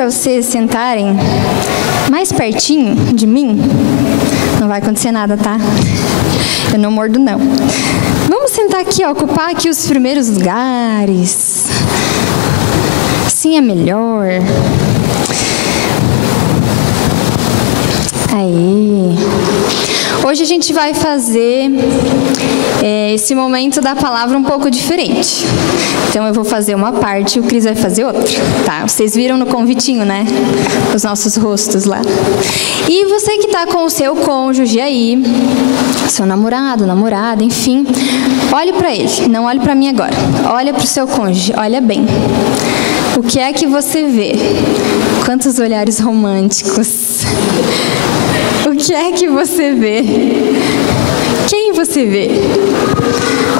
para vocês sentarem mais pertinho de mim. Não vai acontecer nada, tá? Eu não mordo, não. Vamos sentar aqui, ó, ocupar aqui os primeiros lugares. Assim é melhor. Aí. Hoje a gente vai fazer esse momento da palavra um pouco diferente. Então eu vou fazer uma parte e o Cris vai fazer outra, tá? Vocês viram no convitinho, né? Os nossos rostos lá. E você que está com o seu cônjuge aí, seu namorado, namorada, enfim, olhe para ele, não olhe para mim agora. Olha para o seu cônjuge, olha bem. O que é que você vê? Quantos olhares românticos? O que é que você vê? Quem você vê?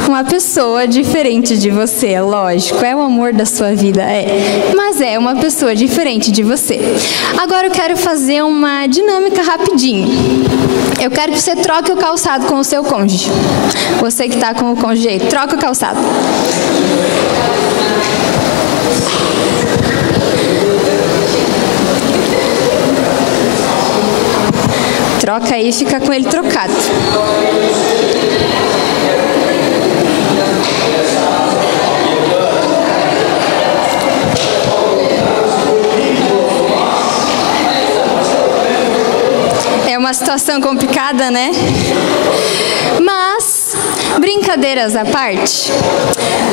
Uma pessoa diferente de você, lógico, é o amor da sua vida, mas é uma pessoa diferente de você. Agora eu quero fazer uma dinâmica rapidinho. Eu quero que você troque o calçado com o seu cônjuge. Você que está com o cônjuge aí, troca o calçado. Troca aí e fica com ele trocado. É uma situação complicada, né? Mas, brincadeiras à parte,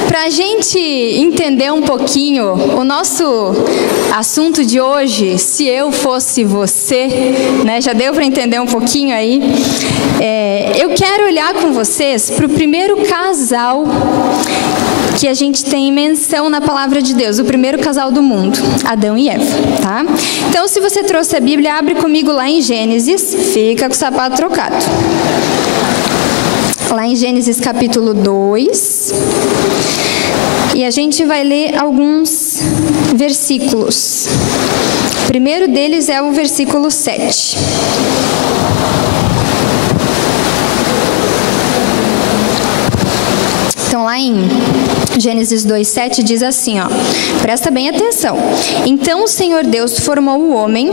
para a gente entender um pouquinho o nosso assunto de hoje, se eu fosse você, né? Já deu para entender um pouquinho aí? Eu quero olhar com vocês para o primeiro casal que a gente tem menção na palavra de Deus, o primeiro casal do mundo, Adão e Eva, tá? Então, se você trouxe a Bíblia, abre comigo lá em Gênesis, fica com o sapato trocado. Lá em Gênesis capítulo 2, e a gente vai ler alguns versículos. O primeiro deles é o versículo 7. Então, lá em Gênesis 2:7 diz assim, ó, presta bem atenção. Então o Senhor Deus formou o homem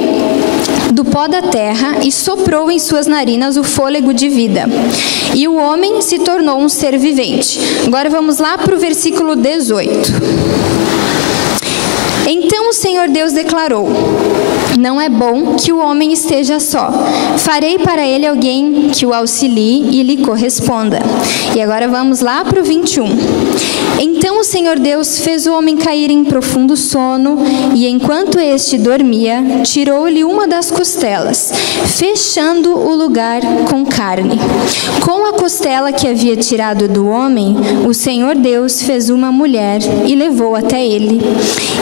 do pó da terra e soprou em suas narinas o fôlego de vida. E o homem se tornou um ser vivente. Agora vamos lá para o versículo 18. Então o Senhor Deus declarou: não é bom que o homem esteja só. Farei para ele alguém que o auxilie e lhe corresponda. E agora vamos lá para o 21. Então o Senhor Deus fez o homem cair em profundo sono, e enquanto este dormia, tirou-lhe uma das costelas, fechando o lugar com carne. Com a costela que havia tirado do homem, o Senhor Deus fez uma mulher e levou até ele.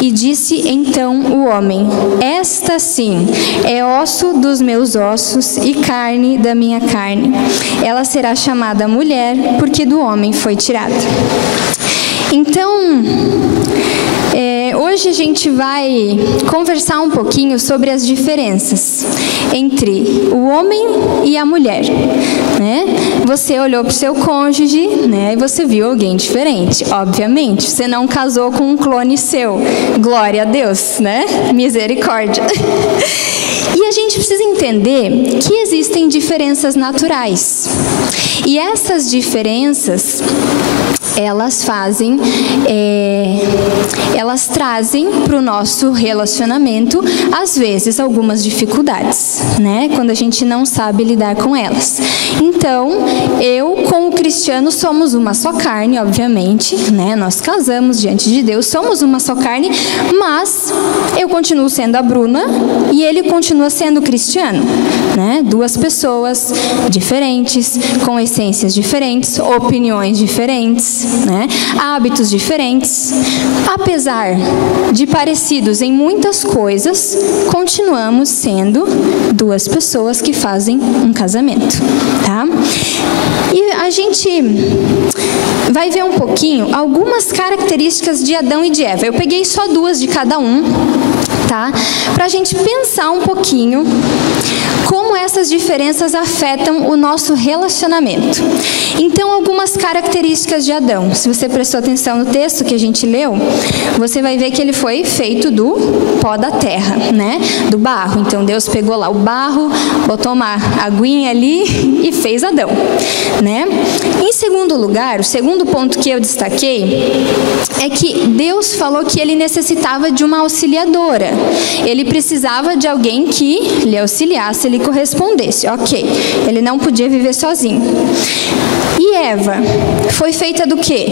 E disse então o homem: esta sim é osso dos meus ossos e carne da minha carne. Ela será chamada mulher, porque do homem foi tirada. Então, hoje a gente vai conversar um pouquinho sobre as diferenças entre o homem e a mulher, né? Você olhou para o seu cônjuge, né? E você viu alguém diferente, obviamente. Você não casou com um clone seu. Glória a Deus, né? Misericórdia. E a gente precisa entender que existem diferenças naturais. E essas diferenças, elas trazem para o nosso relacionamento, às vezes, algumas dificuldades, né? Quando a gente não sabe lidar com elas. Então, eu com o Cristiano somos uma só carne, obviamente, né? Nós casamos diante de Deus, somos uma só carne, mas eu continuo sendo a Bruna e ele continua sendo o Cristiano, né? Duas pessoas diferentes, com essências diferentes, opiniões diferentes, né? Hábitos diferentes. Apesar de parecidos em muitas coisas, continuamos sendo duas pessoas que fazem um casamento, tá? E a gente vai ver um pouquinho algumas características de Adão e de Eva. Eu peguei só duas de cada um, tá? Pra gente pensar um pouquinho como essas diferenças afetam o nosso relacionamento. Então, algumas características de Adão. Se você prestou atenção no texto que a gente leu, você vai ver que ele foi feito do pó da terra, né? Do barro. Então, Deus pegou lá o barro, botou uma aguinha ali e fez Adão, né? Em segundo lugar, o segundo ponto que eu destaquei é que Deus falou que ele necessitava de uma auxiliadora. Ele precisava de alguém que lhe auxiliasse, lhe correspondesse. Ok, ele não podia viver sozinho. E Eva foi feita do quê?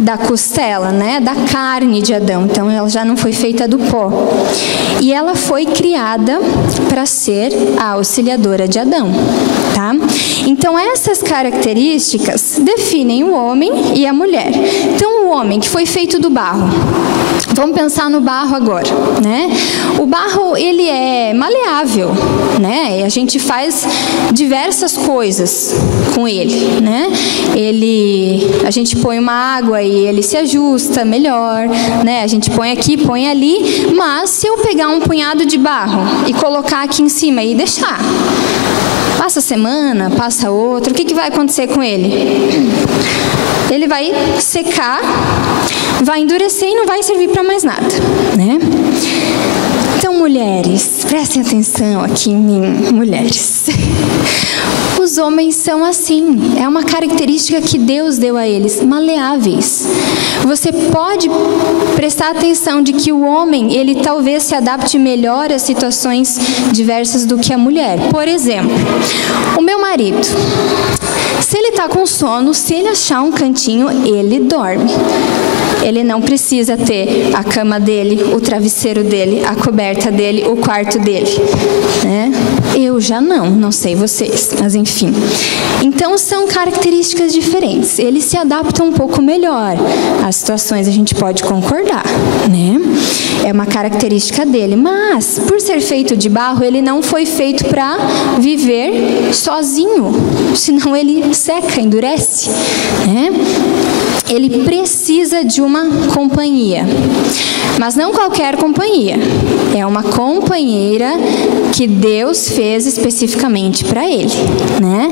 Da costela, né? Da carne de Adão. Então, ela já não foi feita do pó. E ela foi criada para ser a auxiliadora de Adão, tá? Então, essas características definem o homem e a mulher. Então, o homem que foi feito do barro. Vamos pensar no barro agora, né? O barro, ele é maleável, né? E a gente faz diversas coisas com ele, né? A gente põe uma água e ele se ajusta melhor, né? A gente põe aqui, põe ali, mas se eu pegar um punhado de barro e colocar aqui em cima e deixar, passa semana, passa outra, o que vai acontecer com ele? Ele vai secar, vai endurecer e não vai servir para mais nada, né? Então, mulheres, prestem atenção aqui em mim, mulheres. Os homens são assim, é uma característica que Deus deu a eles, maleáveis. Você pode prestar atenção de que o homem, ele talvez se adapte melhor a situações diversas do que a mulher. Por exemplo, o meu marido, se ele está com sono, se ele achar um cantinho, ele dorme. Ele não precisa ter a cama dele, o travesseiro dele, a coberta dele, o quarto dele, né? Eu já não sei vocês, mas enfim. Então, são características diferentes. Eles se adaptam um pouco melhor às situações, a gente pode concordar, né? É uma característica dele. Mas, por ser feito de barro, ele não foi feito para viver sozinho. Senão ele seca, endurece, né? Ele precisa de uma companhia, mas não qualquer companhia. É uma companheira que Deus fez especificamente para ele, né?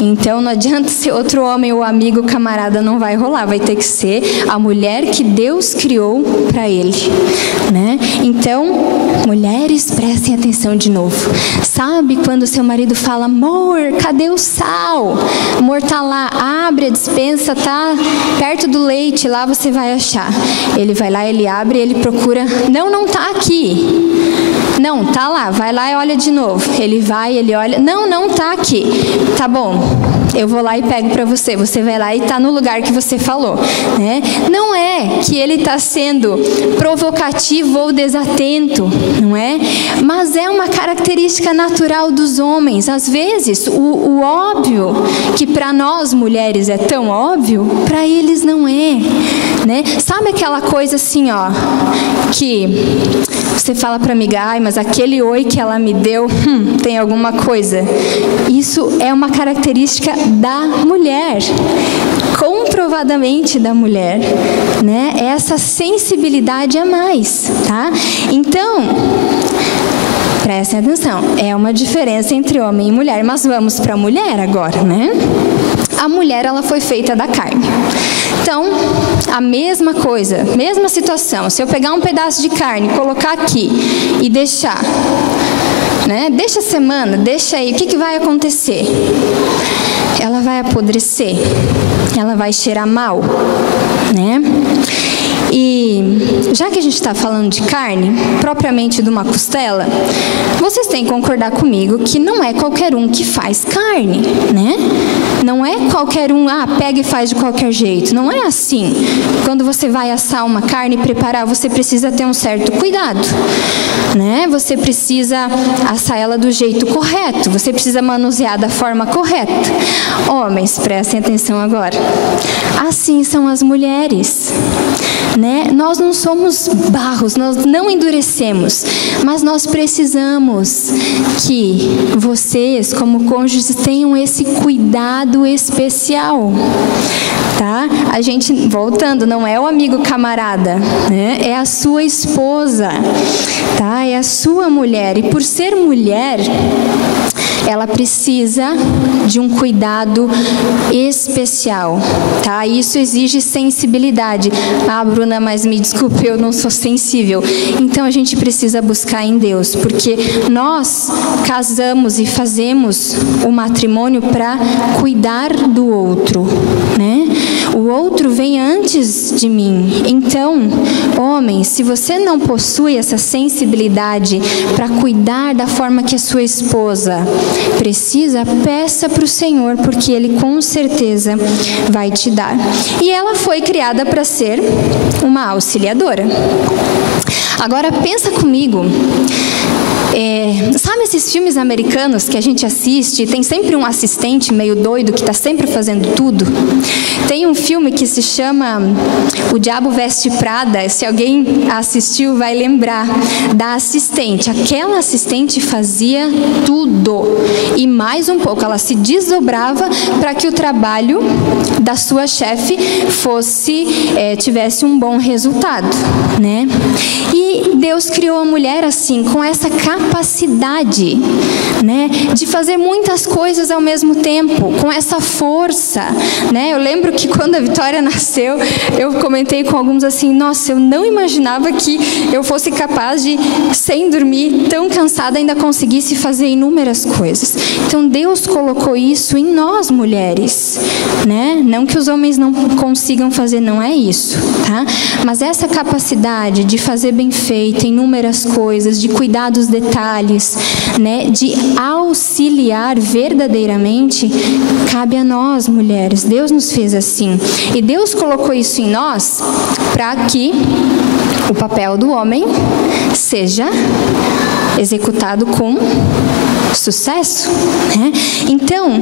Então não adianta ser outro homem ou amigo, camarada, não vai rolar. Vai ter que ser a mulher que Deus criou para ele, né? Então, mulheres, prestem atenção de novo. Sabe quando seu marido fala, amor, cadê o sal? Amor, tá lá, abre a despensa, tá perto do leite, lá você vai achar. Ele vai lá, ele abre, ele procura, não tá aqui. Não, tá lá, vai lá e olha de novo. Ele vai, ele olha, não tá aqui. Tá bom, eu vou lá e pego para você. Você vai lá e tá no lugar que você falou, né? Não é que ele está sendo provocativo ou desatento, não é? Mas é uma característica natural dos homens. Às vezes, o óbvio, que para nós mulheres é tão óbvio, para eles não é, né? Sabe aquela coisa assim, ó, que você fala para amiga, ai, mas aquele oi que ela me deu, tem alguma coisa. Isso é uma característica da mulher, comprovadamente da mulher, né? Essa sensibilidade a mais, tá? Então, prestem atenção, é uma diferença entre homem e mulher, mas vamos para a mulher agora, né? A mulher, ela foi feita da carne. Então, a mesma coisa, mesma situação. Se eu pegar um pedaço de carne, colocar aqui e deixar, né? Deixa a semana, deixa aí, o que vai acontecer? Ela vai apodrecer, ela vai cheirar mal, né? E já que a gente está falando de carne, propriamente de uma costela, vocês têm que concordar comigo que não é qualquer um que faz carne, né? Não é qualquer um, pega e faz de qualquer jeito. Não é assim. Quando você vai assar uma carne e preparar, você precisa ter um certo cuidado, né? Você precisa assar ela do jeito correto. Você precisa manusear da forma correta. Homens, prestem atenção agora. Assim são as mulheres. né? Nós não somos barros, nós não endurecemos, mas nós precisamos que vocês, como cônjuges, tenham esse cuidado especial, tá? A gente, voltando, não é o amigo camarada, né? É a sua esposa, tá? É a sua mulher, e por ser mulher, ela precisa de um cuidado especial, tá? Isso exige sensibilidade. Ah, Bruna, mas me desculpe, eu não sou sensível. Então a gente precisa buscar em Deus, porque nós casamos e fazemos o matrimônio para cuidar do outro, né? O outro vem antes de mim. Então, homem, se você não possui essa sensibilidade para cuidar da forma que a sua esposa precisa, peça para o Senhor, porque Ele com certeza vai te dar. E ela foi criada para ser uma auxiliadora. Agora pensa comigo, sabe esses filmes americanos que a gente assiste, tem sempre um assistente meio doido que está sempre fazendo tudo? Tem um filme que se chama O Diabo Veste Prada, se alguém assistiu vai lembrar da assistente. Aquela assistente fazia tudo e mais um pouco, ela se desdobrava para que o trabalho da sua chefe tivesse um bom resultado, né? E Deus criou a mulher assim, com essa capacidade, né, de fazer muitas coisas ao mesmo tempo, com essa força, né? Eu lembro que quando a Vitória nasceu, eu comentei com alguns assim, nossa, eu não imaginava que eu fosse capaz de, sem dormir, tão cansada, ainda conseguisse fazer inúmeras coisas. Então Deus colocou isso em nós mulheres, né? Não que os homens não consigam fazer, não é isso, tá? Mas essa capacidade de fazer bem feito inúmeras coisas, de cuidar dos detalhes, né, de auxiliar verdadeiramente, cabe a nós, mulheres. Deus nos fez assim. E Deus colocou isso em nós para que o papel do homem seja executado com sucesso, né? Então,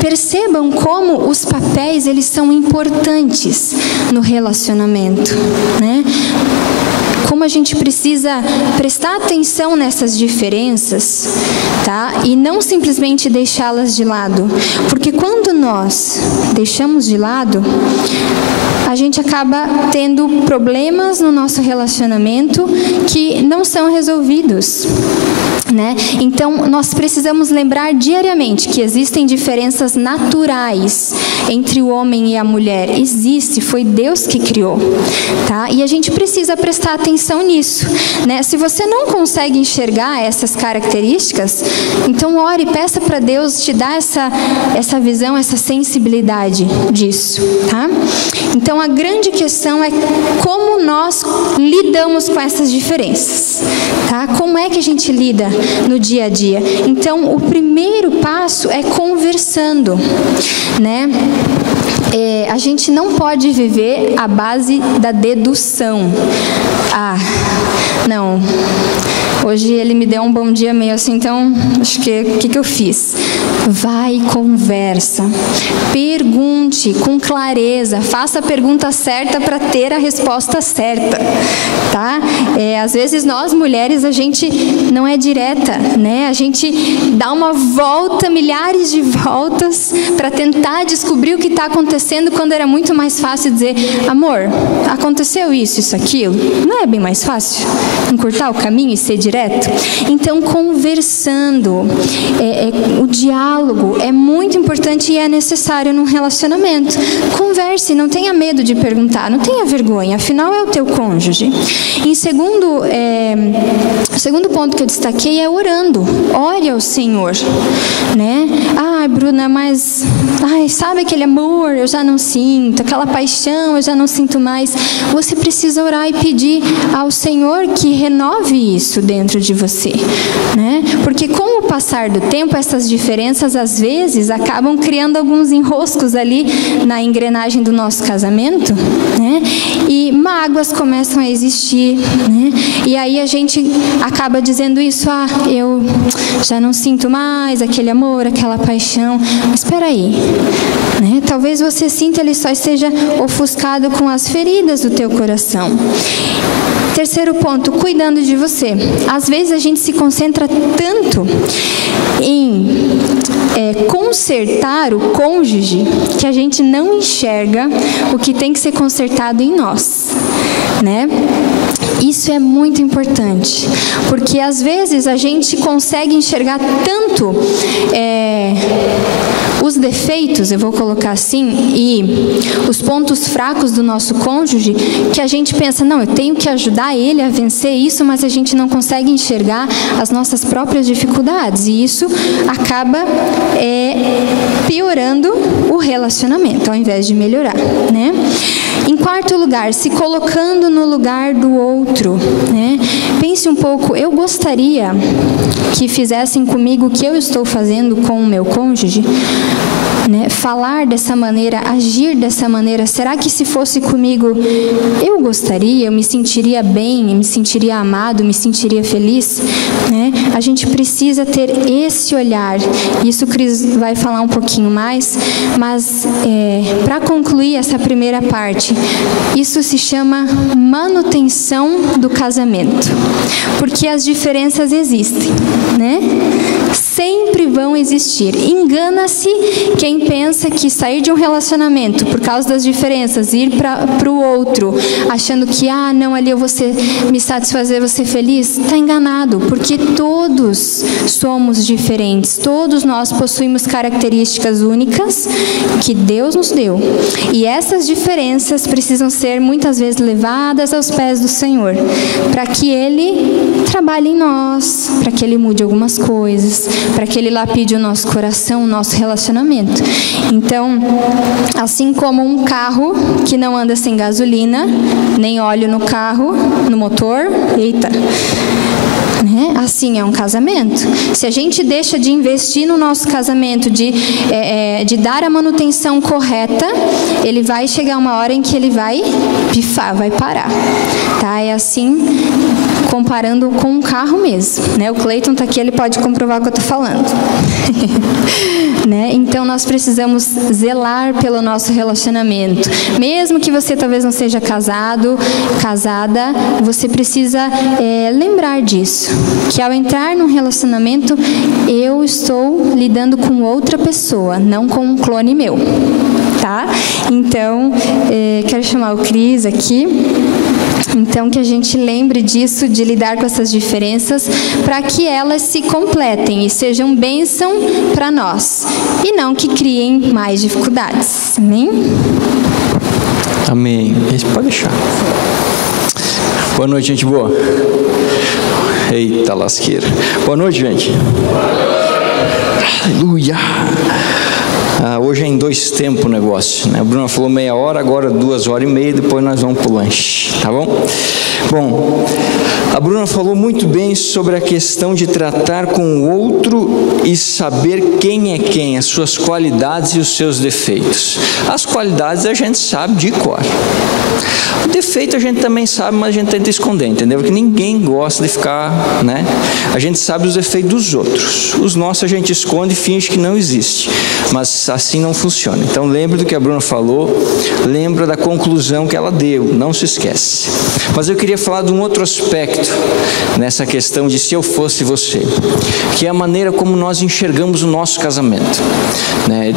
percebam como os papéis, eles são importantes no relacionamento, né? Como a gente precisa prestar atenção nessas diferenças, tá? E não simplesmente deixá-las de lado. Porque quando nós deixamos de lado, a gente acaba tendo problemas no nosso relacionamento que não são resolvidos, né? Então, nós precisamos lembrar diariamente que existem diferenças naturais entre o homem e a mulher. Existe, foi Deus que criou, tá? E a gente precisa prestar atenção nisso, né? Se você não consegue enxergar essas características, então ore, peça para Deus te dar essa visão, essa sensibilidade disso, tá? Então, a grande questão é como nós lidamos com essas diferenças, tá? Como é que a gente lida no dia a dia? Então, o primeiro passo é conversando, né? A gente não pode viver à base da dedução. Ah, não, hoje ele me deu um bom dia meio assim, então acho que o que eu fiz? Vai e conversa, pergunte com clareza, faça a pergunta certa para ter a resposta certa, tá? Às vezes nós mulheres, a gente não é direta, né? A gente dá uma volta, milhares de voltas para tentar descobrir o que está acontecendo, quando era muito mais fácil dizer, amor, aconteceu isso, aquilo. Não é bem mais fácil encurtar o caminho e ser direto? Então, conversando, o diálogo é muito importante e é necessário num relacionamento. Converse, não tenha medo de perguntar, não tenha vergonha, afinal é o teu cônjuge. Em segundo ponto que eu destaquei é orando. Ore ao Senhor, né? Ai, Bruna, mas sabe aquele amor, eu já não sinto, aquela paixão, eu já não sinto mais. Você precisa orar e pedir ao Senhor que renove isso dentro de você, né? Porque com o passar do tempo, essas diferenças às vezes acabam criando alguns enroscos ali na engrenagem do nosso casamento, né? E mágoas começam a existir, né? E aí a gente acaba dizendo isso, eu já não sinto mais aquele amor, aquela paixão. Mas espera aí, né? Talvez você sinta ele só esteja ofuscado com as feridas do teu coração. Terceiro ponto, cuidando de você. Às vezes a gente se concentra tanto em consertar o cônjuge que a gente não enxerga o que tem que ser consertado em nós, né? Isso é muito importante, porque às vezes a gente consegue enxergar tanto os defeitos, eu vou colocar assim, e os pontos fracos do nosso cônjuge, que a gente pensa, não, eu tenho que ajudar ele a vencer isso, mas a gente não consegue enxergar as nossas próprias dificuldades, e isso acaba piorando o relacionamento, ao invés de melhorar, né? Em quarto lugar, se colocando no lugar do outro, né? Pense um pouco, eu gostaria que fizessem comigo o que eu estou fazendo com o meu cônjuge, né? Falar dessa maneira, agir dessa maneira, será que se fosse comigo eu gostaria, eu me sentiria bem, eu me sentiria amado, me sentiria feliz, né? A gente precisa ter esse olhar, isso o Cris vai falar um pouquinho mais, mas para concluir essa primeira parte, isso se chama manutenção do casamento, porque as diferenças existem, né? Sempre vão existir. Engana-se quem pensa que sair de um relacionamento por causa das diferenças, ir para o outro, achando que, não, ali eu vou me satisfazer, vou ser feliz, está enganado, porque todos somos diferentes, todos nós possuímos características únicas que Deus nos deu. E essas diferenças precisam ser muitas vezes levadas aos pés do Senhor, para que Ele trabalhe em nós, para que Ele mude algumas coisas, para que Ele lapide o nosso coração, o nosso relacionamento. Então, assim como um carro que não anda sem gasolina, nem óleo no carro, no motor, assim é um casamento. Se a gente deixa de investir no nosso casamento, de dar a manutenção correta, ele vai chegar uma hora em que ele vai pifar, vai parar. Tá? É assim, comparando com um carro mesmo, né? O Cleiton está aqui, ele pode comprovar o que eu estou falando. Né? Então, nós precisamos zelar pelo nosso relacionamento. Mesmo que você talvez não seja casado, casada, você precisa lembrar disso. Que ao entrar num relacionamento, eu estou lidando com outra pessoa, não com um clone meu. Tá? Então, quero chamar o Cris aqui. Então, que a gente lembre disso, de lidar com essas diferenças, para que elas se completem e sejam bênção para nós, e não que criem mais dificuldades. Amém? Amém. Pode deixar. Boa noite, gente boa. Eita lasqueira. Boa noite, gente. Aleluia. Hoje é em 2 tempos o negócio, né? A Bruna falou meia hora, agora 2h30, depois nós vamos pro lanche, tá bom? Bom, a Bruna falou muito bem sobre a questão de tratar com o outro e saber quem é quem, as suas qualidades e os seus defeitos. As qualidades a gente sabe de cor. O defeito a gente também sabe, mas a gente tenta esconder, entendeu? Porque ninguém gosta de ficar, né? A gente sabe os defeitos dos outros. Os nossos a gente esconde e finge que não existe. Mas assim não funciona. Então lembre do que a Bruna falou, lembra da conclusão que ela deu, não se esquece. Mas eu queria falar de um outro aspecto nessa questão de se eu fosse você, que é a maneira como nós enxergamos o nosso casamento, né?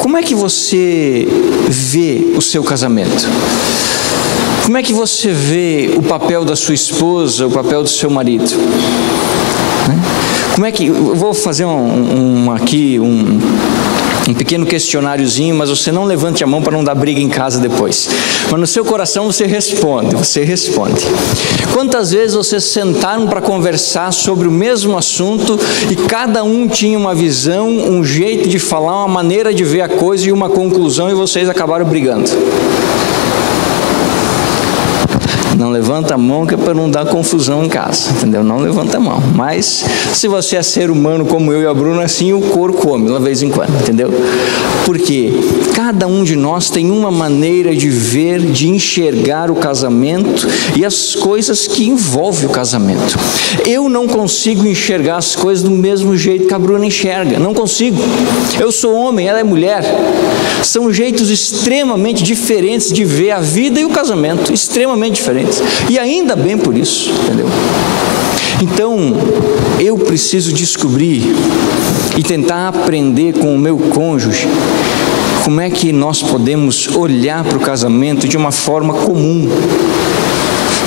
Como é que você vê o seu casamento? Como é que você vê o papel da sua esposa, o papel do seu marido? Como é que... Eu vou fazer um pequeno questionáriozinho, mas você não levante a mão para não dar briga em casa depois. Mas no seu coração você responde. Quantas vezes vocês sentaram para conversar sobre o mesmo assunto e cada um tinha uma visão, um jeito de falar, uma maneira de ver a coisa e uma conclusão, e vocês acabaram brigando? Não levanta a mão que é para não dar confusão em casa, entendeu? Não levanta a mão. Mas se você é ser humano como eu e a Bruna, assim o couro come, de vez em quando, entendeu? Porque cada um de nós tem uma maneira de ver, de enxergar o casamento e as coisas que envolvem o casamento. Eu não consigo enxergar as coisas do mesmo jeito que a Bruna enxerga, não consigo. Eu sou homem, ela é mulher. São jeitos extremamente diferentes de ver a vida e o casamento, extremamente diferentes. E ainda bem por isso, entendeu? Então, eu preciso descobrir e tentar aprender com o meu cônjuge como é que nós podemos olhar para o casamento de uma forma comum,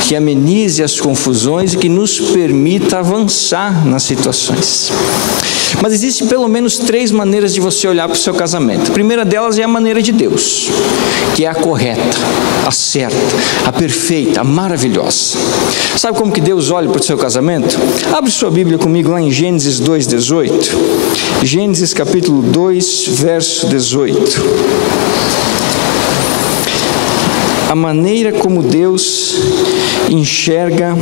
que amenize as confusões e que nos permita avançar nas situações. Mas existem pelo menos 3 maneiras de você olhar para o seu casamento. A primeira delas é a maneira de Deus, que é a correta, a certa, a perfeita, a maravilhosa. Sabe como que Deus olha para o seu casamento? Abre sua Bíblia comigo lá em Gênesis 2:18. Gênesis capítulo 2, verso 18. A maneira como Deus enxerga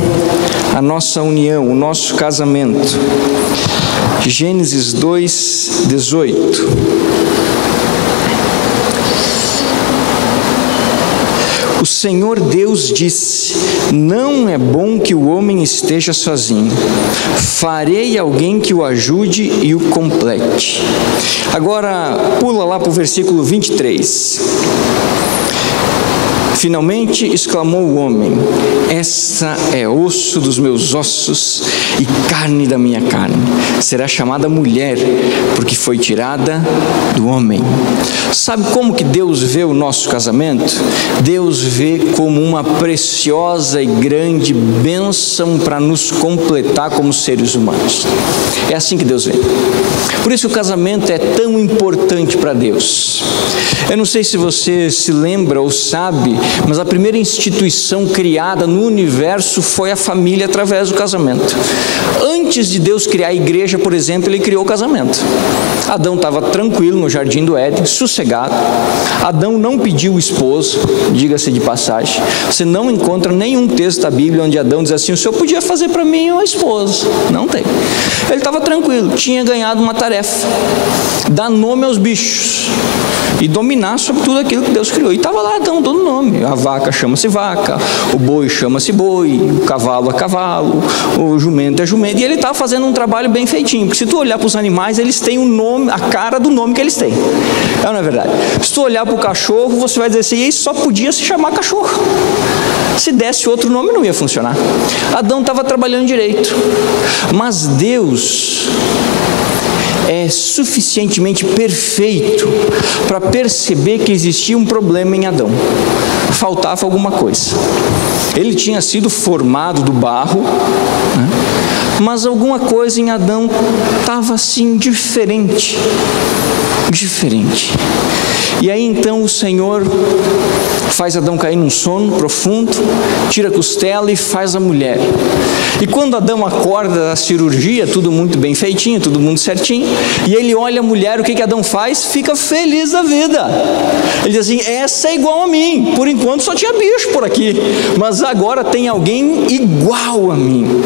a nossa união, o nosso casamento. Gênesis 2:18. O Senhor Deus disse: não é bom que o homem esteja sozinho. Farei alguém que o ajude e o complete. Agora, pula lá para o versículo 23. Finalmente exclamou o homem: essa é osso dos meus ossos e carne da minha carne. Será chamada mulher, porque foi tirada do homem. Sabe como que Deus vê o nosso casamento? Deus vê como uma preciosa e grande bênção para nos completar como seres humanos. É assim que Deus vê. Por isso o casamento é tão importante para Deus. Eu não sei se você se lembra ou sabe, mas a primeira instituição criada no universo foi a família através do casamento. Antes de Deus criar a igreja, por exemplo, ele criou o casamento. Adão estava tranquilo no jardim do Éden, sossegado. Adão não pediu esposa, diga-se de passagem. Você não encontra nenhum texto da Bíblia onde Adão diz assim: o senhor podia fazer para mim uma esposa. Não tem. Ele estava tranquilo, tinha ganhado uma tarefa: dar nome aos bichos e dominar sobre tudo aquilo que Deus criou. E estava lá Adão dando nome. A vaca chama-se vaca, o boi chama-se boi, o cavalo é cavalo, o jumento é jumento. E ele estava fazendo um trabalho bem feitinho, porque se tu olhar para os animais, eles têm o nome, a cara do nome que eles têm. Não é verdade? Se tu olhar para o cachorro, você vai dizer assim: isso só podia se chamar cachorro. Se desse outro nome, não ia funcionar. Adão estava trabalhando direito. Mas Deus é suficientemente perfeito para perceber que existia um problema em Adão. Faltava alguma coisa. Ele tinha sido formado do barro, né? Mas alguma coisa em Adão estava assim diferente. E aí então o Senhor faz Adão cair num sono profundo, tira a costela e faz a mulher. E quando Adão acorda da cirurgia, tudo muito bem feitinho, tudo muito certinho, e ele olha a mulher, o que Adão faz? Fica feliz da vida. Ele diz assim: essa é igual a mim. Por enquanto só tinha bicho por aqui, mas agora tem alguém igual a mim.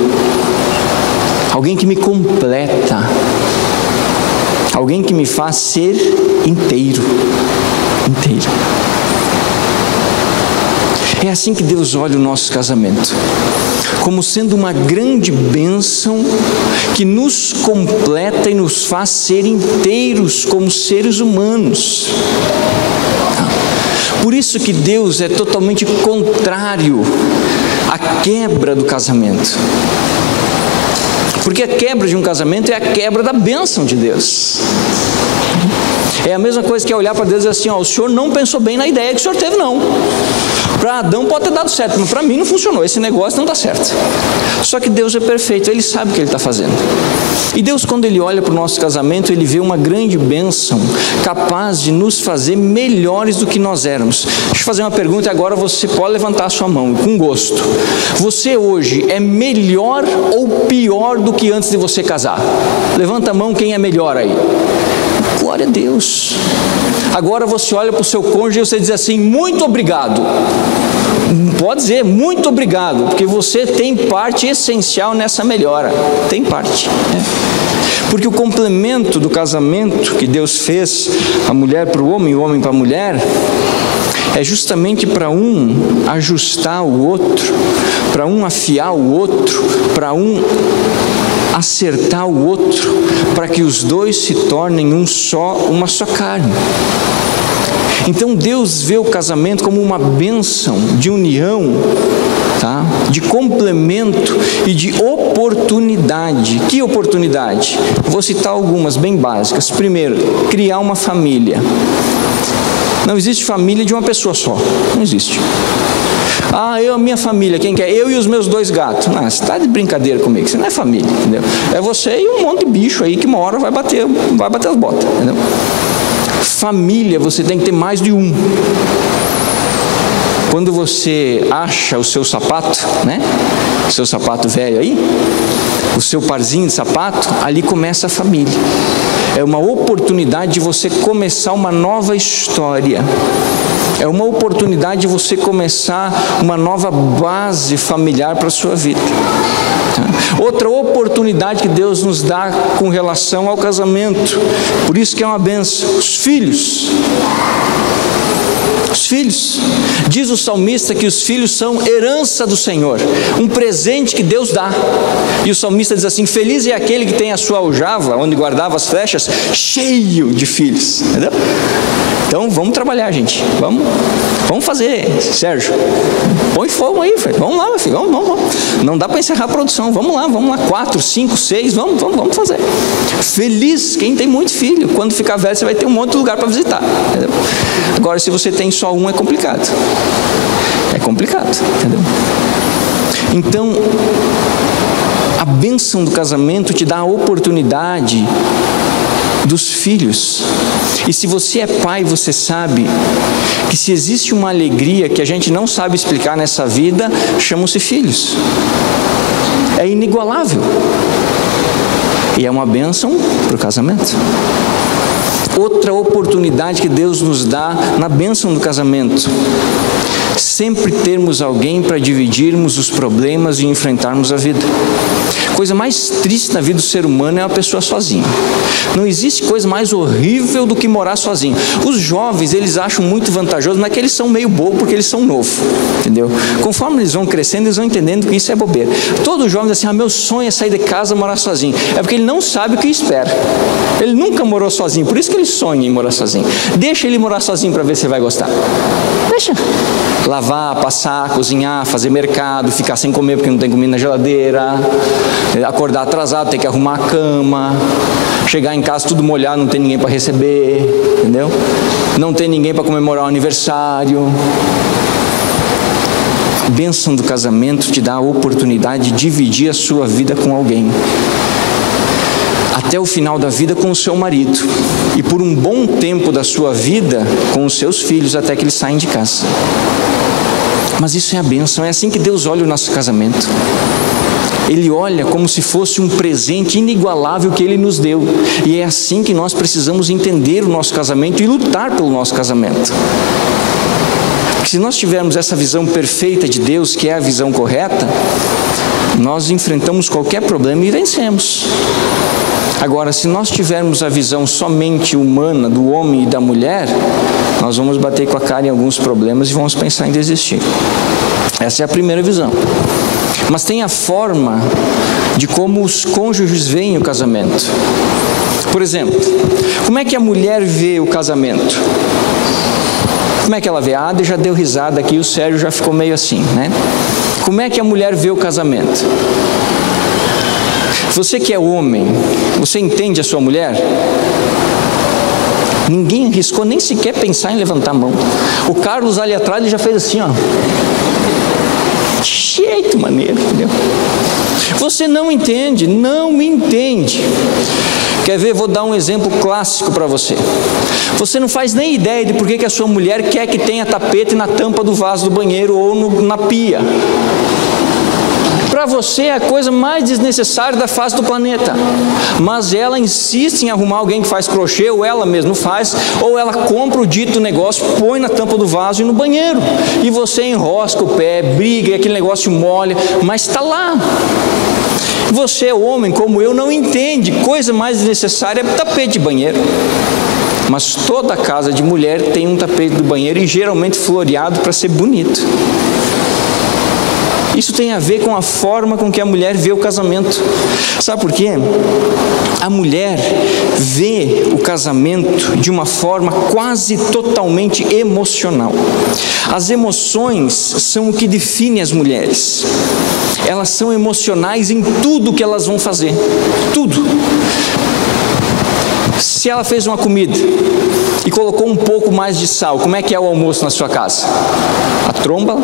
Alguém que me completa. Alguém que me faz ser inteiro. É assim que Deus olha o nosso casamento, como sendo uma grande bênção que nos completa e nos faz ser inteiros como seres humanos. Por isso que Deus é totalmente contrário à quebra do casamento. Porque a quebra de um casamento é a quebra da bênção de Deus. É a mesma coisa que olhar para Deus e dizer assim: ó, o senhor não pensou bem na ideia que o senhor teve, não. Para Adão pode ter dado certo, mas para mim não funcionou, esse negócio não dá certo. Só que Deus é perfeito, Ele sabe o que Ele está fazendo. E Deus, quando Ele olha para o nosso casamento, Ele vê uma grande bênção, capaz de nos fazer melhores do que nós éramos. Deixa eu fazer uma pergunta e agora você pode levantar a sua mão, com gosto. Você hoje é melhor ou pior do que antes de você casar? Levanta a mão quem é melhor aí. Glória a Deus. Agora você olha para o seu cônjuge e você diz assim: muito obrigado. pode dizer muito obrigado, porque você tem parte essencial nessa melhora. Tem parte, né? Porque o complemento do casamento que Deus fez, a mulher para o homem e o homem para a mulher, é justamente para um ajustar o outro, para um afiar o outro, para um acertar o outro, para que os dois se tornem uma só carne. Então Deus vê o casamento como uma bênção de união, tá? De complemento e de oportunidade. Que oportunidade? Vou citar algumas bem básicas. Primeiro, criar uma família. Não existe família de uma pessoa só, não existe. A minha família, quem quer? Eu e os meus 2 gatos. Não, você está de brincadeira comigo, isso não é família, entendeu? É você e um monte de bicho aí que uma hora vai bater as botas, entendeu? Família, você tem que ter mais de um. Quando você acha o seu sapato, né? O seu sapato velho aí, o seu parzinho de sapato, ali começa a família. É uma oportunidade de você começar uma nova história. É uma oportunidade de você começar uma nova base familiar para a sua vida. Outra oportunidade que Deus nos dá com relação ao casamento, por isso que é uma bênção, os filhos. Os filhos, diz o salmista que os filhos são herança do Senhor, um presente que Deus dá. E o salmista diz assim: feliz é aquele que tem a sua aljava, onde guardava as flechas, cheio de filhos. Entendeu? Então vamos trabalhar, gente, vamos fazer. Sérgio, põe fogo aí, filho. Vamos lá, meu filho, vamos. Não dá para encerrar a produção, vamos lá, 4, 5, 6, vamos fazer. Feliz quem tem muito filho, quando ficar velho você vai ter um monte de lugar para visitar, entendeu? Agora se você tem só um é complicado, entendeu? Então a bênção do casamento te dá a oportunidade dos filhos. E se você é pai, você sabe que se existe uma alegria que a gente não sabe explicar nessa vida, chamam-se filhos. É inigualável. E é uma bênção para o casamento. Outra oportunidade que Deus nos dá na bênção do casamento: sempre termos alguém para dividirmos os problemas e enfrentarmos a vida. Coisa mais triste na vida do ser humano é uma pessoa sozinha. Não existe coisa mais horrível do que morar sozinho. Os jovens, eles acham muito vantajoso, não é que eles são meio bobo porque eles são novos, entendeu? Conforme eles vão crescendo, eles vão entendendo que isso é bobeira. Todo jovem diz assim: meu sonho é sair de casa e morar sozinho. É porque ele não sabe o que espera. Ele nunca morou sozinho, por isso que ele sonha em morar sozinho. Deixa ele morar sozinho para ver se ele vai gostar. Deixa. Lavar, passar, cozinhar, fazer mercado, ficar sem comer porque não tem comida na geladeira, acordar atrasado, ter que arrumar a cama, chegar em casa tudo molhado, não tem ninguém para receber, entendeu? Não tem ninguém para comemorar o aniversário. A bênção do casamento te dá a oportunidade de dividir a sua vida com alguém, até o final da vida com o seu marido, e por um bom tempo da sua vida com os seus filhos, até que eles saem de casa. Mas isso é a bênção, é assim que Deus olha o nosso casamento. Ele olha como se fosse um presente inigualável que Ele nos deu. E é assim que nós precisamos entender o nosso casamento e lutar pelo nosso casamento. Porque se nós tivermos essa visão perfeita de Deus, que é a visão correta, nós enfrentamos qualquer problema e vencemos. Agora, se nós tivermos a visão somente humana do homem e da mulher, nós vamos bater com a cara em alguns problemas e vamos pensar em desistir. Essa é a primeira visão. Mas tem a forma de como os cônjuges veem o casamento. Por exemplo, como é que a mulher vê o casamento? Como é que ela vê? A Ada já deu risada aqui, o Sérgio já ficou meio assim, né? Como é que a mulher vê o casamento? Você que é homem, você entende a sua mulher? Ninguém arriscou nem sequer pensar em levantar a mão. O Carlos ali atrás, ele já fez assim, ó. De jeito maneiro, entendeu? Você não entende, não me entende. Quer ver? Vou dar um exemplo clássico para você. Você não faz nem ideia de por que a sua mulher quer que tenha tapete na tampa do vaso do banheiro ou na pia. Para você é a coisa mais desnecessária da face do planeta, mas ela insiste em arrumar alguém que faz crochê, ou ela mesma faz, ou ela compra o dito negócio, põe na tampa do vaso e no banheiro, e você enrosca o pé, briga, e aquele negócio molha, mas está lá. Você, homem como eu, não entende, coisa mais desnecessária é tapete de banheiro. Mas toda casa de mulher tem um tapete do banheiro, e geralmente floreado para ser bonito. Isso tem a ver com a forma com que a mulher vê o casamento. Sabe por quê? A mulher vê o casamento de uma forma quase totalmente emocional. As emoções são o que define as mulheres. Elas são emocionais em tudo que elas vão fazer. Tudo. Se ela fez uma comida e colocou um pouco mais de sal, como é que é o almoço na sua casa? A tromba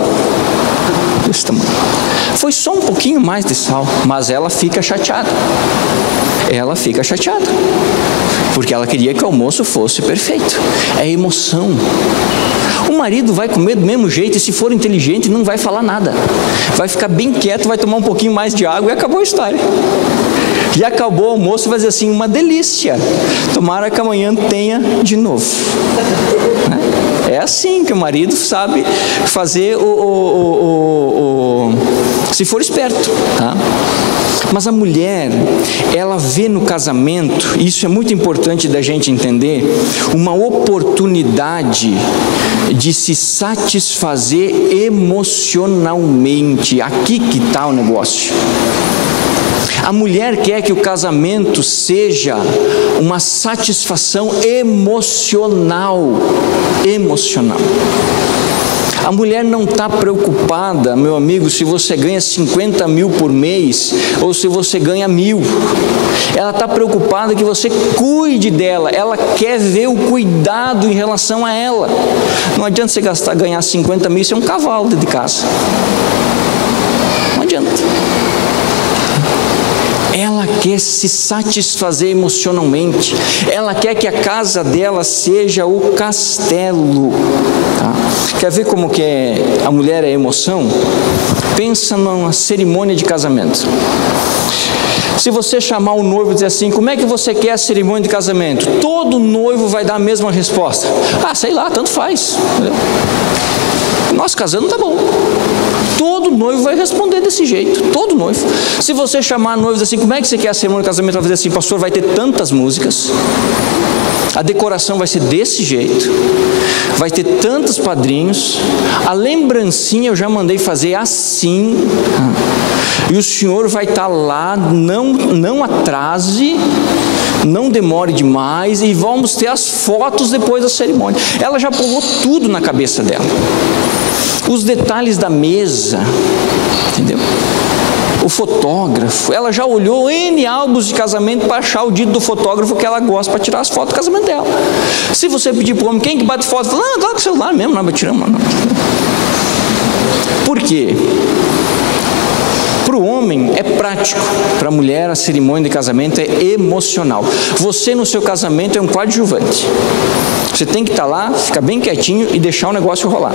desse tamanho. Foi só um pouquinho mais de sal, mas ela fica chateada. Ela fica chateada, porque ela queria que o almoço fosse perfeito. É emoção. O marido vai comer do mesmo jeito, e se for inteligente não vai falar nada. Vai ficar bem quieto, vai tomar um pouquinho mais de água e acabou a história. E acabou o almoço, vai dizer assim, uma delícia. Tomara que amanhã tenha de novo. É assim que o marido sabe fazer se for esperto, tá? Mas a mulher, ela vê no casamento, e isso é muito importante da gente entender, uma oportunidade de se satisfazer emocionalmente. Aqui que está o negócio. A mulher quer que o casamento seja uma satisfação emocional. Emocional. A mulher não está preocupada, meu amigo, se você ganha 50 mil por mês ou se você ganha 1.000. Ela está preocupada que você cuide dela. Ela quer ver o cuidado em relação a ela. Não adianta você ganhar 50 mil e ser um cavalo dentro de casa. Não adianta. Ela quer se satisfazer emocionalmente. Ela quer que a casa dela seja o castelo. Tá? Quer ver como que a mulher é emoção? Pensa numa cerimônia de casamento. Se você chamar o noivo e dizer assim, como é que você quer a cerimônia de casamento? Todo noivo vai dar a mesma resposta. Ah, sei lá, tanto faz. Nós casando tá bom. Todo noivo vai responder desse jeito, todo noivo. Se você chamar a noiva assim, como é que você quer a cerimônia de casamento? Vai dizer assim, pastor, vai ter tantas músicas, a decoração vai ser desse jeito, vai ter tantos padrinhos, a lembrancinha eu já mandei fazer assim, e o senhor vai estar lá, não atrase, não demore demais, e vamos ter as fotos depois da cerimônia. Ela já pulou tudo na cabeça dela. Os detalhes da mesa, entendeu? O fotógrafo, ela já olhou N álbuns de casamento para achar o dito do fotógrafo que ela gosta para tirar as fotos do casamento dela. Se você pedir para o homem, quem que bate foto? Fala, dá com o celular mesmo, não vai tirar, não. Por quê? Para o homem é prático, para a mulher a cerimônia de casamento é emocional. Você no seu casamento é um coadjuvante. Você tem que estar lá, ficar bem quietinho e deixar o negócio rolar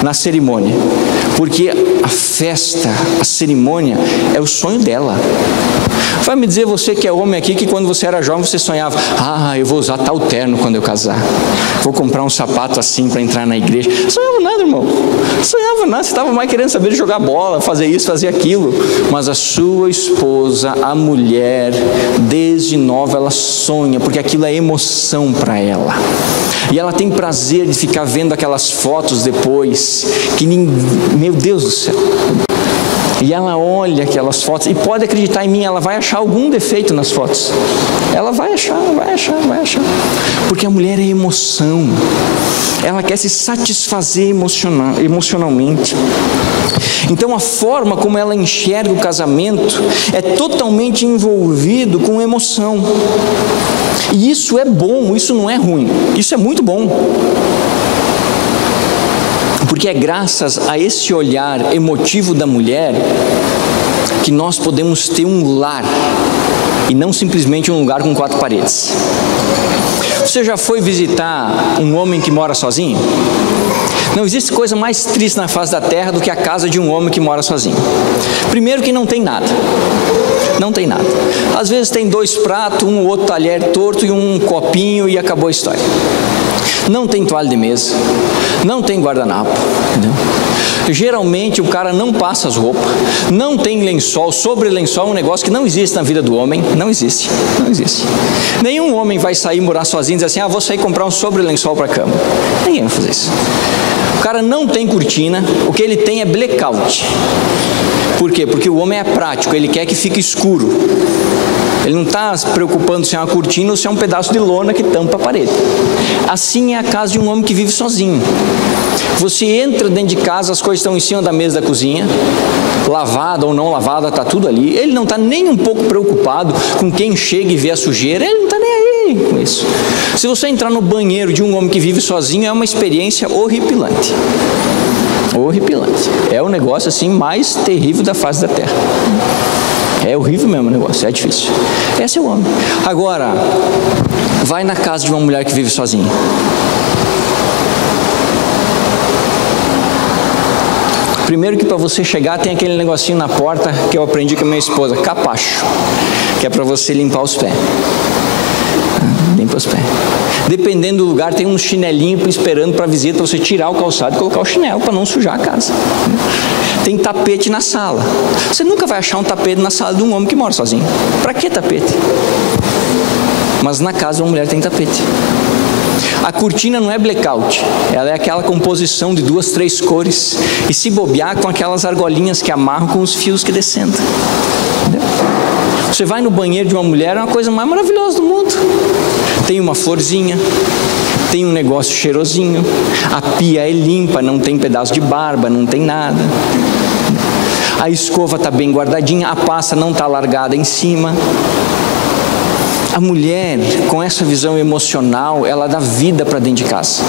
na cerimônia, porque a festa, a cerimônia é o sonho dela. Vai me dizer você que é homem aqui, que quando você era jovem você sonhava, eu vou usar tal terno quando eu casar, vou comprar um sapato assim para entrar na igreja. Não sonhava nada, irmão, não sonhava nada, você estava mais querendo saber de jogar bola, fazer isso, fazer aquilo. Mas a sua esposa, a mulher, desde nova ela sonha, porque aquilo é emoção para ela, e ela tem prazer de ficar vendo aquelas fotos depois, que meu Deus do céu. E ela olha aquelas fotos, e pode acreditar em mim, ela vai achar algum defeito nas fotos. Ela vai achar. Porque a mulher é emoção. Ela quer se satisfazer emocionalmente. Então a forma como ela enxerga o casamento é totalmente envolvido com emoção. E isso é bom, isso não é ruim, isso é muito bom. Porque é graças a esse olhar emotivo da mulher que nós podemos ter um lar e não simplesmente um lugar com 4 paredes. Você já foi visitar um homem que mora sozinho? Não existe coisa mais triste na face da terra do que a casa de um homem que mora sozinho. Primeiro que não tem nada. Não tem nada. Às vezes tem 2 pratos, um ou outro talher torto e um copinho e acabou a história. Não tem toalha de mesa, não tem guardanapo, entendeu? Geralmente o cara não passa as roupas, não tem lençol, sobre lençol é um negócio que não existe na vida do homem, não existe. Nenhum homem vai sair morar sozinho e dizer assim, vou sair comprar um sobre lençol para a cama. Ninguém vai fazer isso. O cara não tem cortina, o que ele tem é blackout. Por quê? Porque o homem é prático, ele quer que fique escuro. Ele não está se preocupando se é uma cortina ou se é um pedaço de lona que tampa a parede. Assim é a casa de um homem que vive sozinho. Você entra dentro de casa, as coisas estão em cima da mesa da cozinha, lavada ou não lavada, está tudo ali. Ele não está nem um pouco preocupado com quem chega e vê a sujeira, ele não está nem aí com isso. Se você entrar no banheiro de um homem que vive sozinho, é uma experiência horripilante. Horripilante. É o negócio assim mais terrível da face da terra. É horrível mesmo o negócio, é difícil. Esse é o homem. Agora, vai na casa de uma mulher que vive sozinha. Primeiro que para você chegar tem aquele negocinho na porta que eu aprendi com a minha esposa, capacho, que é para você limpar os pés. Limpa os pés. Dependendo do lugar tem um chinelinho esperando para a visita, para você tirar o calçado e colocar o chinelo para não sujar a casa. Tem tapete na sala. Você nunca vai achar um tapete na sala de um homem que mora sozinho. Para que tapete? Mas na casa uma mulher tem tapete. A cortina não é blackout, ela é aquela composição de 2, 3 cores. E se bobear com aquelas argolinhas que amarram com os fios que descendem. Entendeu? Você vai no banheiro de uma mulher, é uma coisa mais maravilhosa do mundo. Tem uma florzinha, tem um negócio cheirosinho, a pia é limpa, não tem pedaço de barba, não tem nada. A escova está bem guardadinha, a pasta não está largada em cima. A mulher, com essa visão emocional, ela dá vida para dentro de casa.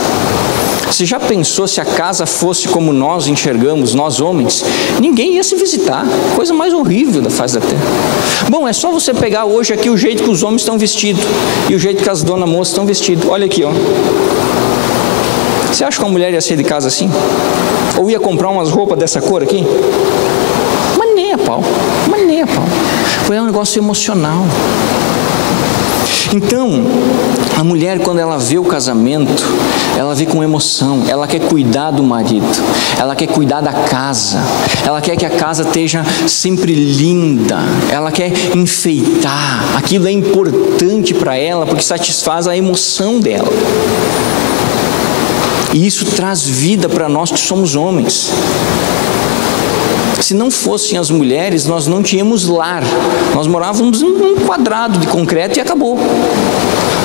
Você já pensou se a casa fosse como nós enxergamos, nós homens? Ninguém ia se visitar, coisa mais horrível da face da terra. Bom, é só você pegar hoje aqui o jeito que os homens estão vestidos e o jeito que as donas moças estão vestidas. Olha aqui, ó. Você acha que uma mulher ia sair de casa assim? Ou ia comprar umas roupas dessa cor aqui? Mas nem a pau. Foi um negócio emocional. Então, a mulher, quando ela vê o casamento, ela vê com emoção, ela quer cuidar do marido, ela quer cuidar da casa, ela quer que a casa esteja sempre linda, ela quer enfeitar, aquilo é importante para ela, porque satisfaz a emoção dela. E isso traz vida para nós que somos homens. Se não fossem as mulheres, nós não tínhamos lar. Nós morávamos num quadrado de concreto e acabou.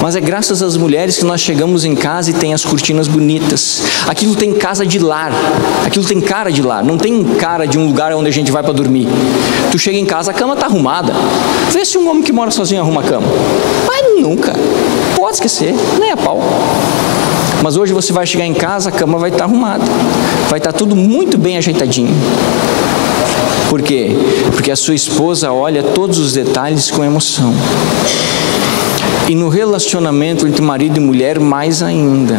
Mas é graças às mulheres que nós chegamos em casa e tem as cortinas bonitas. Aquilo tem casa de lar. Aquilo tem cara de lar. Não tem cara de um lugar onde a gente vai para dormir. Tu chega em casa, a cama está arrumada. Vê se um homem que mora sozinho arruma a cama. Mas nunca. Pode esquecer. Nem a pau. Mas hoje você vai chegar em casa, a cama vai estar arrumada. Vai estar tudo muito bem ajeitadinho. Por quê? Porque a sua esposa olha todos os detalhes com emoção. E no relacionamento entre marido e mulher, mais ainda.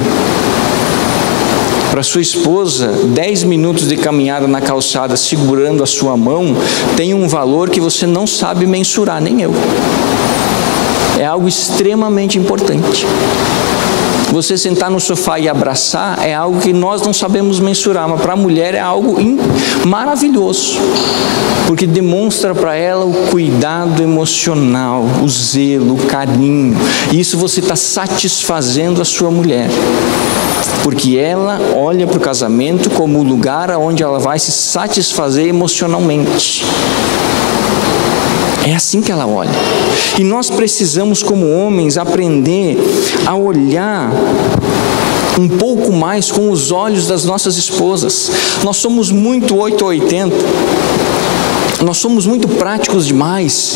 Para sua esposa, 10 minutos de caminhada na calçada segurando a sua mão tem um valor que você não sabe mensurar, nem eu. É algo extremamente importante. Você sentar no sofá e abraçar é algo que nós não sabemos mensurar, mas para a mulher é algo maravilhoso, porque demonstra para ela o cuidado emocional, o zelo, o carinho. E isso você está satisfazendo a sua mulher, porque ela olha para o casamento como o lugar onde ela vai se satisfazer emocionalmente. É assim que ela olha. E nós precisamos, como homens, aprender a olhar um pouco mais com os olhos das nossas esposas. Nós somos muito 880. Nós somos muito práticos demais.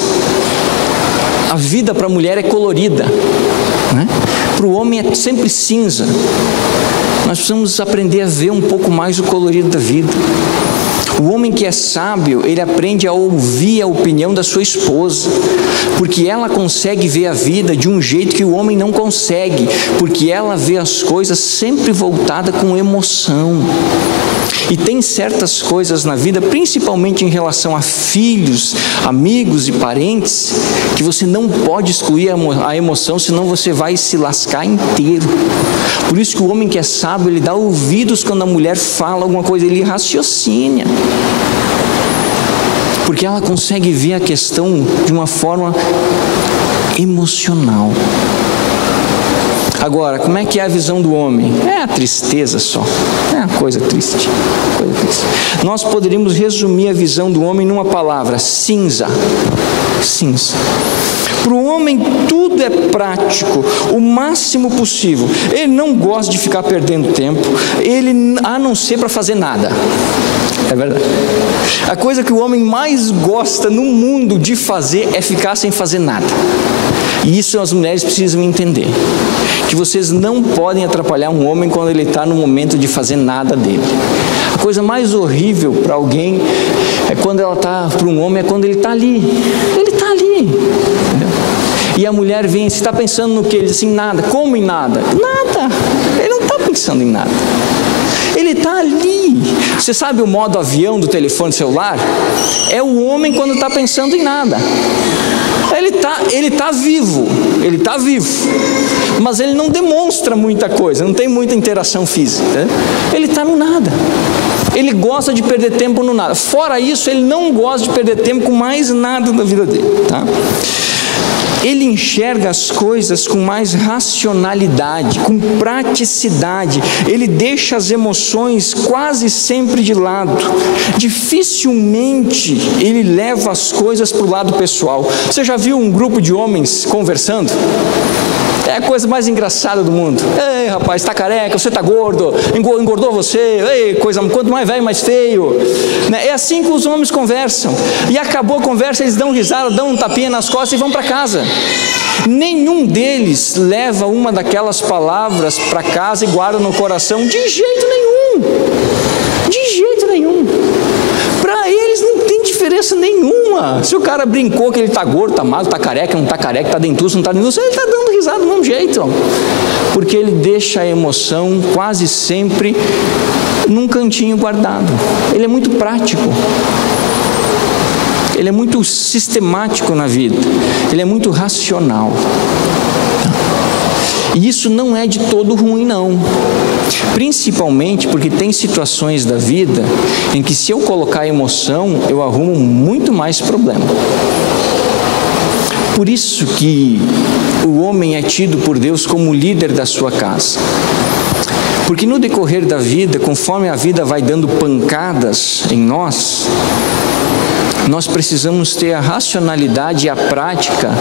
A vida para a mulher é colorida, né? Para o homem é sempre cinza. Nós precisamos aprender a ver um pouco mais o colorido da vida. O homem que é sábio, ele aprende a ouvir a opinião da sua esposa, porque ela consegue ver a vida de um jeito que o homem não consegue, porque ela vê as coisas sempre voltada com emoção. E tem certas coisas na vida, principalmente em relação a filhos, amigos e parentes, que você não pode excluir a emoção, senão você vai se lascar inteiro. Por isso que o homem que é sábio, ele dá ouvidos quando a mulher fala alguma coisa, ele raciocina. Porque ela consegue ver a questão de uma forma emocional. Agora, como é que é a visão do homem? É a tristeza só. É uma coisa triste. Nós poderíamos resumir a visão do homem numa palavra: cinza. Cinza. Para o homem tudo é prático, o máximo possível. Ele não gosta de ficar perdendo tempo, a não ser para fazer nada. É verdade. A coisa que o homem mais gosta no mundo de fazer é ficar sem fazer nada. E isso as mulheres precisam entender, que vocês não podem atrapalhar um homem quando ele está no momento de fazer nada dele. A coisa mais horrível para alguém é quando ela está, para um homem, é quando ele está ali. Ele está ali. Entendeu? E a mulher vem, você está pensando no quê? Ele diz assim: nada. Como em nada? Nada. Ele não está pensando em nada. Ele está ali. Você sabe o modo avião do telefone celular? É o homem quando está pensando em nada. Ele está vivo, mas ele não demonstra muita coisa, não tem muita interação física, né? Ele está no nada. Ele gosta de perder tempo no nada. Fora isso, ele não gosta de perder tempo com mais nada da vida dele, tá? Ele enxerga as coisas com mais racionalidade, com praticidade. Ele deixa as emoções quase sempre de lado. Dificilmente ele leva as coisas para o lado pessoal. Você já viu um grupo de homens conversando? É a coisa mais engraçada do mundo. Ei, rapaz, está careca, você está gordo, engordou você, ei, quanto mais velho, mais feio. É assim que os homens conversam. E acabou a conversa, eles dão risada, dão um tapinha nas costas e vão para casa. Nenhum deles leva uma daquelas palavras para casa e guarda no coração, de jeito nenhum. De jeito nenhum. Para eles não tem diferença nenhuma. Se o cara brincou que ele está gordo, está magro, está careca, não está careca, está dentuço, não está dentuço, ele está dando risada do mesmo jeito. Porque ele deixa a emoção quase sempre num cantinho guardado. Ele é muito prático. Ele é muito sistemático na vida. Ele é muito racional. E isso não é de todo ruim, não. Principalmente porque tem situações da vida em que, se eu colocar emoção, eu arrumo muito mais problema. Por isso que o homem é tido por Deus como líder da sua casa. Porque no decorrer da vida, conforme a vida vai dando pancadas em nós, nós precisamos ter a racionalidade e a prática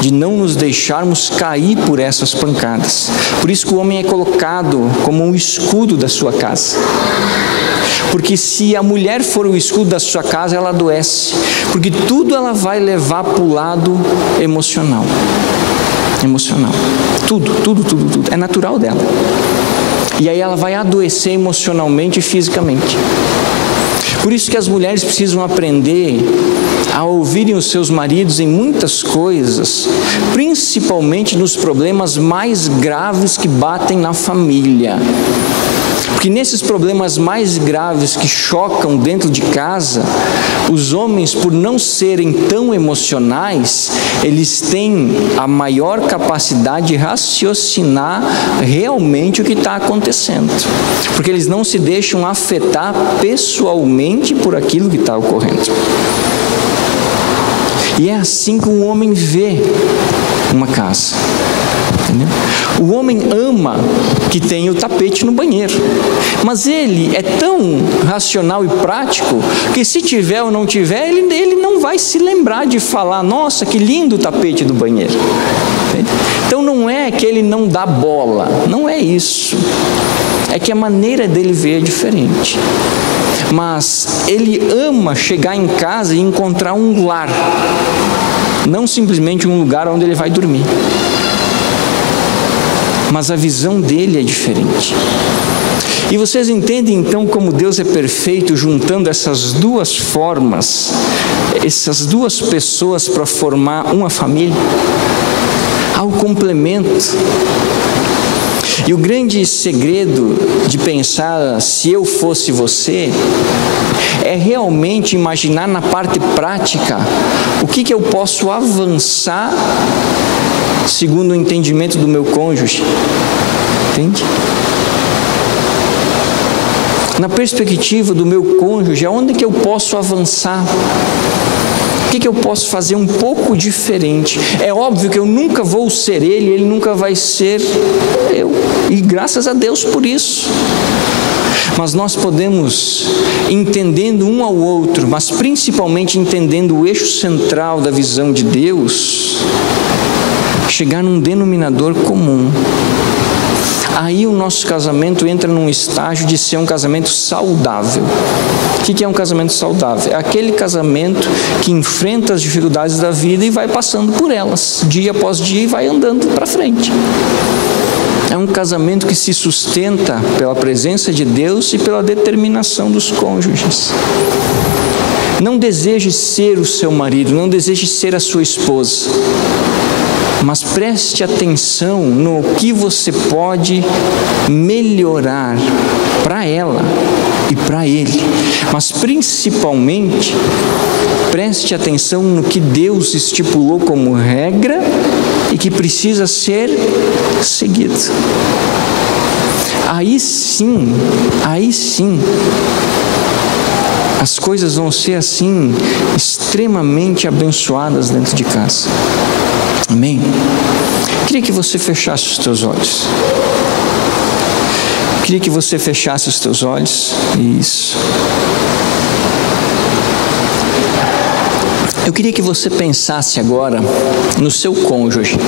de não nos deixarmos cair por essas pancadas. Por isso que o homem é colocado como um escudo da sua casa. Porque se a mulher for o escudo da sua casa, ela adoece. Porque tudo ela vai levar para o lado emocional. Emocional. Tudo. É natural dela. E aí ela vai adoecer emocionalmente e fisicamente. Por isso que as mulheres precisam aprender a ouvirem os seus maridos em muitas coisas, principalmente nos problemas mais graves que batem na família. Porque nesses problemas mais graves que chocam dentro de casa, os homens, por não serem tão emocionais, eles têm a maior capacidade de raciocinar realmente o que está acontecendo. Porque eles não se deixam afetar pessoalmente por aquilo que está ocorrendo. E é assim que o homem vê uma casa. Entendeu? O homem ama que tenha o tapete no banheiro, mas ele é tão racional e prático que, se tiver ou não tiver, ele não vai se lembrar de falar: nossa, que lindo o tapete do banheiro. Entendeu? Então não é que ele não dá bola, não é isso, é que a maneira dele ver é diferente. Mas ele ama chegar em casa e encontrar um lar, não simplesmente um lugar onde ele vai dormir. Mas a visão dele é diferente. E vocês entendem então como Deus é perfeito, juntando essas duas formas, essas duas pessoas para formar uma família? Há o complemento. E o grande segredo de pensar se eu fosse você é realmente imaginar na parte prática o que eu posso avançar segundo o entendimento do meu cônjuge. Entende? Na perspectiva do meu cônjuge, aonde que eu posso avançar? O que eu posso fazer um pouco diferente? É óbvio que eu nunca vou ser ele nunca vai ser eu. E graças a Deus por isso. Mas nós podemos, entendendo um ao outro, mas principalmente entendendo o eixo central da visão de Deus, chegar num denominador comum. Aí o nosso casamento entra num estágio de ser um casamento saudável. O que é um casamento saudável? É aquele casamento que enfrenta as dificuldades da vida e vai passando por elas, dia após dia, e vai andando para frente. É um casamento que se sustenta pela presença de Deus e pela determinação dos cônjuges. Não deseje ser o seu marido, não deseje ser a sua esposa, mas preste atenção no que você pode melhorar para ela e para ele. Mas principalmente, preste atenção no que Deus estipulou como regra e que precisa ser seguido. Aí sim, as coisas vão ser assim, extremamente abençoadas dentro de casa. Amém? Queria que você fechasse os teus olhos. Queria que você fechasse os teus olhos. Isso. Eu queria que você pensasse agora no seu cônjuge.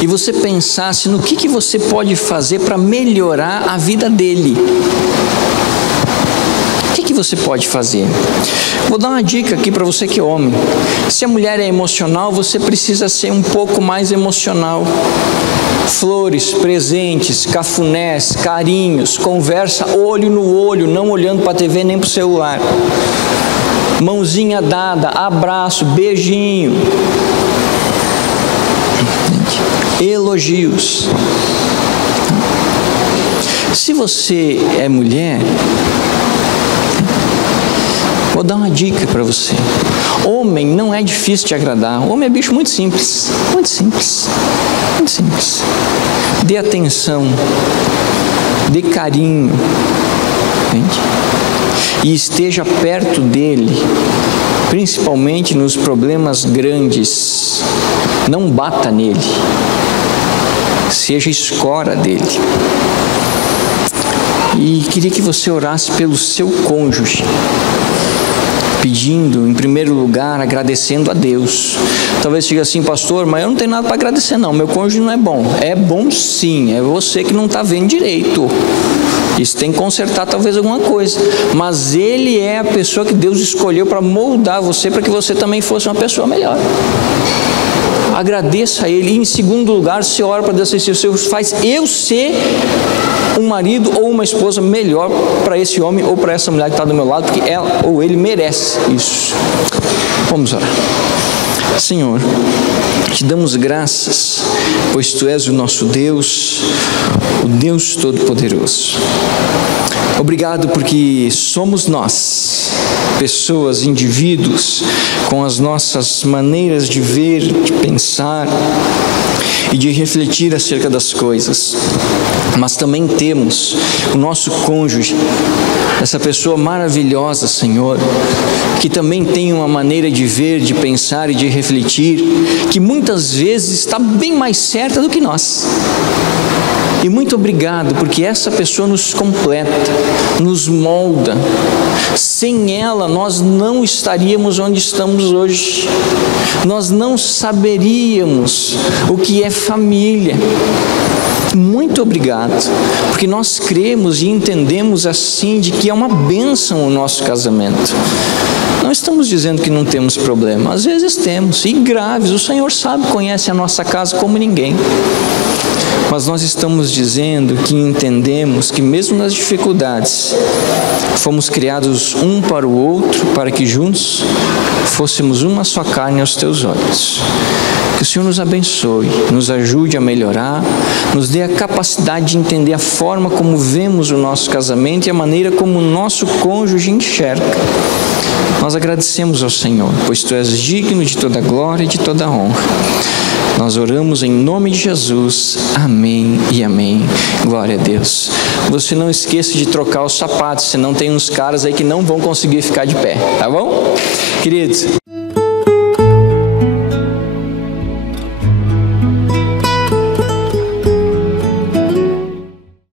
E você pensasse no que você pode fazer para melhorar a vida dele. O que você pode fazer? Vou dar uma dica aqui para você que é homem. Se a mulher é emocional, você precisa ser um pouco mais emocional. Flores, presentes, cafunés, carinhos, conversa olho no olho, não olhando para a TV nem para o celular. Mãozinha dada, abraço, beijinho. Elogios. Se você é mulher, vou dar uma dica para você. Homem não é difícil de agradar. Homem é bicho muito simples. Muito simples. Muito simples. Dê atenção. Dê carinho. Entende? E esteja perto dele. Principalmente nos problemas grandes. Não bata nele. Seja escora dele. E queria que você orasse pelo seu cônjuge, pedindo, em primeiro lugar, agradecendo a Deus. Talvez diga assim, pastor, mas eu não tenho nada para agradecer não, meu cônjuge não é bom. É bom sim, é você que não está vendo direito. Isso tem que consertar talvez alguma coisa. Mas ele é a pessoa que Deus escolheu para moldar você, para que você também fosse uma pessoa melhor. Agradeça a ele. E em segundo lugar, você ora para Deus assim, o Senhor faz eu ser um marido ou uma esposa melhor para esse homem ou para essa mulher que está do meu lado, porque ela ou ele merece isso. Vamos orar. Senhor, te damos graças, pois Tu és o nosso Deus, o Deus Todo-Poderoso. Obrigado porque somos nós, pessoas, indivíduos, com as nossas maneiras de ver, de pensar e de refletir acerca das coisas. Mas também temos o nosso cônjuge, essa pessoa maravilhosa, Senhor, que também tem uma maneira de ver, de pensar e de refletir, que muitas vezes está bem mais certa do que nós. E muito obrigado, porque essa pessoa nos completa, nos molda. Sem ela, nós não estaríamos onde estamos hoje. Nós não saberíamos o que é família. Muito obrigado, porque nós cremos e entendemos assim de que é uma bênção o nosso casamento. Não estamos dizendo que não temos problema, às vezes temos, e graves. O Senhor sabe, conhece a nossa casa como ninguém. mas nós estamos dizendo que entendemos que mesmo nas dificuldades, fomos criados um para o outro, para que juntos fôssemos uma só carne aos teus olhos. Que o Senhor nos abençoe, nos ajude a melhorar, nos dê a capacidade de entender a forma como vemos o nosso casamento e a maneira como o nosso cônjuge enxerga. Nós agradecemos ao Senhor, pois Tu és digno de toda glória e de toda honra. Nós oramos em nome de Jesus. Amém e amém. Glória a Deus. Você não esqueça de trocar os sapatos, senão tem uns caras aí que não vão conseguir ficar de pé, tá bom? Queridos,